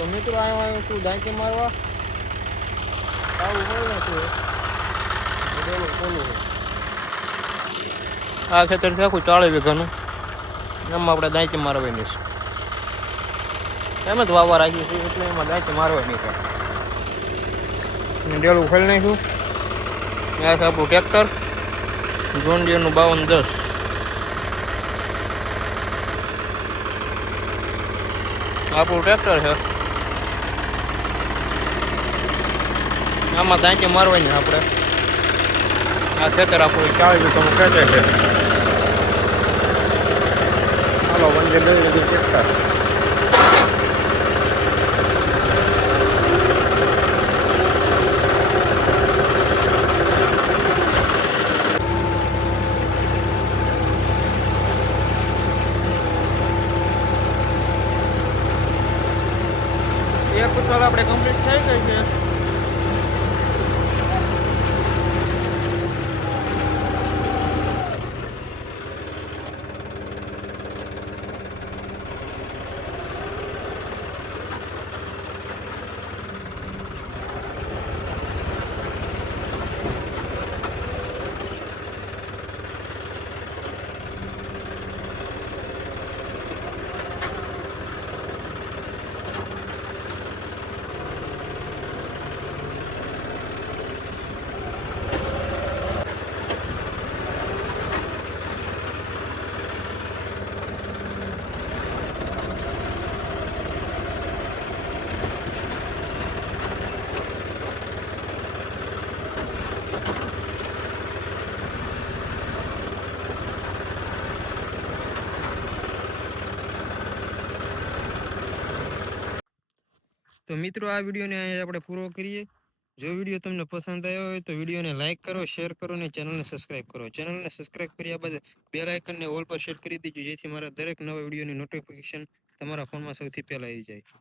તો મિત્રો આવ્યો છું ડાંકી મારવા આવું હોય ને તો આ ખેતર છે આખું 40 વીઘાનું એમાં આપણે ડાંકી મારવાની છે એમ જ વાવવા રાખ્યું છે એટલે એમાં ડાંકી મારવાની છે ડેલું ખોલી નાખ્યું આ છે આપણું ટ્રેક્ટર જોન ડીયરનું 5210 આપણું ટ્રેક્ટર છે આમાં ડાંકી મારવાની આપણે આ ખેતર આપણું 40 વીઘાનું ખેતર છે હાલો વંદે દઈ દીધું ટ્રેક્ટર એક ઉતાર આપણે કમ્પ્લીટ થઈ ગઈ છે તો મિત્રો આ વિડીયોને આપણે પૂરો કરીએ જો વિડીયો તમને પસંદ આવ્યો હોય તો વિડીયોને લાઈક કરો શેર કરો અને ચેનલને સબસ્ક્રાઇબ કરો ચેનલને સબસ્ક્રાઇબ કર્યા બાદ બેલ આઇકનને ઓલ પર સેટ કરી દેજો જેથી મારા દરેક નવા વિડીયોની નોટિફિકેશન તમારા ફોનમાં સૌથી પહેલા આવી જાય